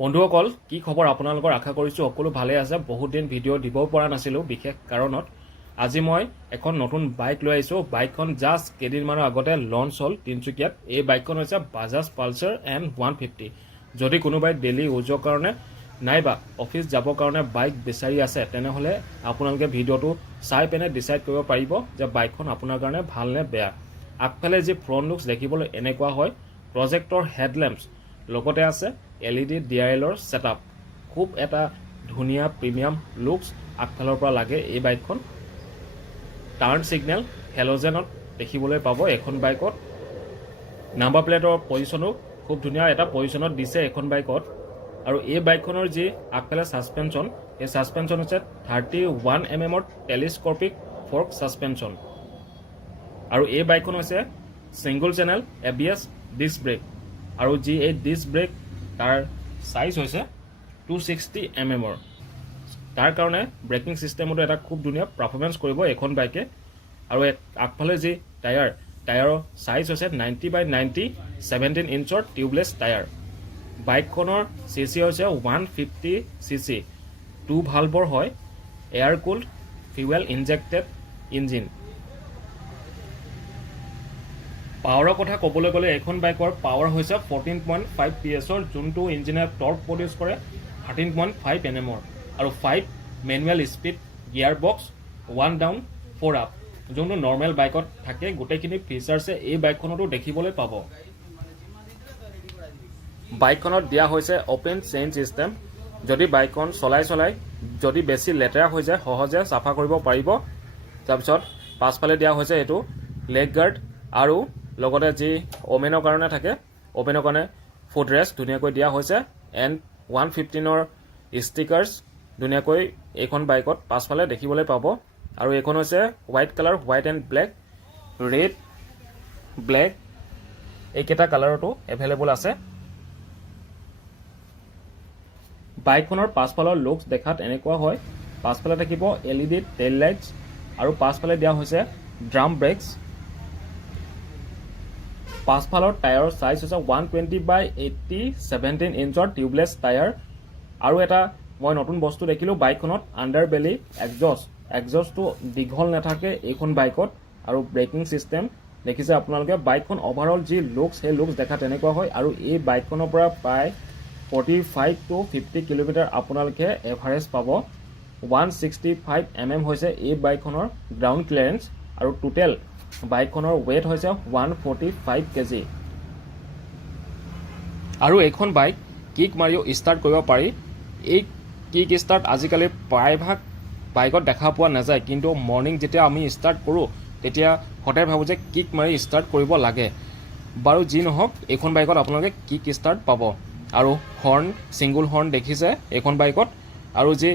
বন্ধুসকল কি খবৰ আপোনালোকৰ আশা কৰিছো সকলো ভালে আছে বহুত দিন ভিডিঅ' দিব পৰা নাছিলো বিশেষ কাৰণত আজি মই এখন নতুন বাইক লৈ আহিছো বাইকখন জাস্ট কেইদিনমানৰ আগতে লঞ্চ হ'ল তিনচুকীয়াত এই বাইকখন হৈছে বাজাজ পালচাৰ এন 150 যদি কোনোবাই ডেইলি ইউজৰ কাৰণে নাইবা অফিচ যাবৰ কাৰণে বাইক বিচাৰি আছে তেনেহলে আপোনালোকে ভিডিঅ'টো চাই পেনে ডিসাইড কৰিব পাৰিব যে বাইকখন আপোনাৰ কাৰণে ভাল নে বেয়া আগফালে যে ফ্ৰন্ট লুকছ দেখিবলৈ এনেকুৱা হয় প্ৰজেক্টৰ হেডলেম্পছ লগতে আছে LED DRLৰ সেটআপ খুব এটা ধুনিয়া প্ৰিমিয়াম লুকছ আগফালৰ পৰা লাগে এই বাইকখন টাৰ্ন সিগনেল হেলোজেনত দেখিবলৈ পাব এখন বাইকত নাম্বাৰ প্লেটৰ পজিশনো খুব ধুনিয়া এটা পজিশনত দিছে এখন বাইকত আৰু এই বাইকখনৰ যি আগফালে সাসপেনশন এই সাসপেনশন হৈছে 31 mm ৰ টেলিস্কোপিক ফৰ্ক সাসপেনশন আৰু এই বাইকখন হৈছে single channel ABS disc brake আৰু যি এই ডিস্ক ব্ৰেক তাৰ সাইজ হৈছে 260 mm ৰ তাৰ কাৰণে ব্ৰেকিং সিস্টেমটো এটা খুব ধুনিয়া পাৰফৰম্যান্স কৰিব এখন বাইকে আৰু আগফালে যি টায়াৰৰ সাইজ হৈছে 90 by 90 17 ইঞ্চৰ টিউবলেছ টায়াৰ বাইকখনৰ সিসি হৈছে 150 সিসি 2 ভালভৰ হয় air cooled fuel injected engine পাৱাৰৰ কথা ক'বলৈ গ'লে এখন বাইকৰ পাৱাৰ হৈছে 14.5 PS ৰ যোনটো ইঞ্জিনে টৰ্ক প্ৰডিউস কৰে 13.5 Nm ৰ আৰু 5 manual speed gear box 1 down 4 up যোনটো নৰ্মেল বাইকত থাকে গোটেইখিনি ফিচাৰ্ছে এই বাইকখনতো দেখিবলৈ পাব বাইকখনত দিয়া হৈছে ওপেন চেইন সিস্টেম যদি বাইকখন চলাই যদি বেছি লেতেৰা হৈ যায় সহজে সাফা কৰিব পাৰিব তাৰপিছত পাছফালে দিয়া হৈছে এটো লেগ গাৰ্ড আৰু লগতে যি ওমেনৰ কাৰণে থাকে ওমেনৰ কাৰণে ফুট ৰেষ্ট ধুনিয়াকৈ দিয়া হৈছে এন 115 ৰ ষ্টিকাৰ্স ধুনিয়াকৈ এখন বাইকত পাছফালে দেখিবলৈ পাব আৰু এখন হৈছে white colour white and black red black এইকেইটা কালাৰটো এভেইলেবল আছে বাইকখনৰ পাছফালৰ লুকছ দেখাত এনেকুৱা হয় পাছফালে থাকিব LED টেইল লাইটছ আৰু পাছফালে দিয়া হৈছে ড্ৰাম ব্ৰেকছ পাছফালৰ টায়াৰৰ সাইজ হৈছে 120 by 80 17 ইঞ্চৰ টিউবলেছ টায়াৰ আৰু এটা মই নতুন বস্তু দেখিলো বাইকখনত আন্ডাৰ বেলি এক্সজষ্টটো দীঘল নাথাকে এইখন বাইকত আৰু ব্ৰেকিং সিস্টেম দেখিছে আপোনালোকে বাইকখন ওভাৰঅল যি লুকছ সেই লুকছ দেখা তেনেকুৱা হয় আৰু এই বাইকখনৰ পৰা প্ৰায় 45 to 50 কিলোমিটাৰ আপোনালোকে এভাৰেজ পাব 165 mm হৈছে এই বাইকখনৰ গ্ৰাউণ্ড ক্লিয়াৰেন্স আৰু টোটেল বাইকখনৰ weight হৈছে 145 kg আৰু এইখন বাইক কিক মাৰিও ষ্টাৰ্ট কৰিব পাৰি এই কিক ষ্টাৰ্ট আজিকালি প্ৰায়ভাগ বাইকত দেখা পোৱা নাযায় কিন্তু মৰ্নিং যেতিয়া আমি ষ্টাৰ্ট কৰো তেতিয়া হঠাৎ ভাবো যে কিক মাৰি ষ্টাৰ্ট কৰিব লাগে বাৰু যি নহওক এইখন বাইকত আপোনালোকে কিক ষ্টাৰ্ট পাব আৰু হৰ্ন সিঙ্গল হৰ্ন দেখিছে এইখন বাইকত আৰু যি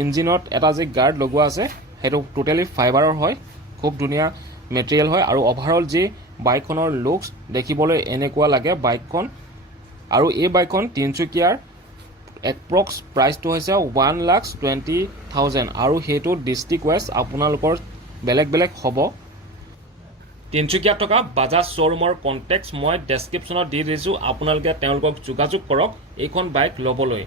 ইঞ্জিনত এটা যি গাৰ্ড লগোৱা আছে হেতু টোটালি ফাইবাৰৰ হয় খুব ধুনিয়া মেটেৰিয়েল হয় আৰু ওভাৰঅল যি বাইকখনৰ লুকছ দেখিবলৈ এনেকুৱা লাগে বাইকখন আৰু এই বাইকখন তিনচুকীয়াৰ এপ্ৰক্স প্ৰাইসটো হৈছে 1,20,000 আৰু হেতু ডিস্ট্ৰিক্ট ওয়াইজ আপোনালোকৰ বেলেগ হ'ব তিনচুকীয়াত থকা বাজাজ শ্বৰুমৰ কন্টেক্ট মই ডেসক্ৰিপচনত দি দিছো আপোনালোকে তেওঁলোকক যোগাযোগ কৰক এইখন বাইক লবলৈ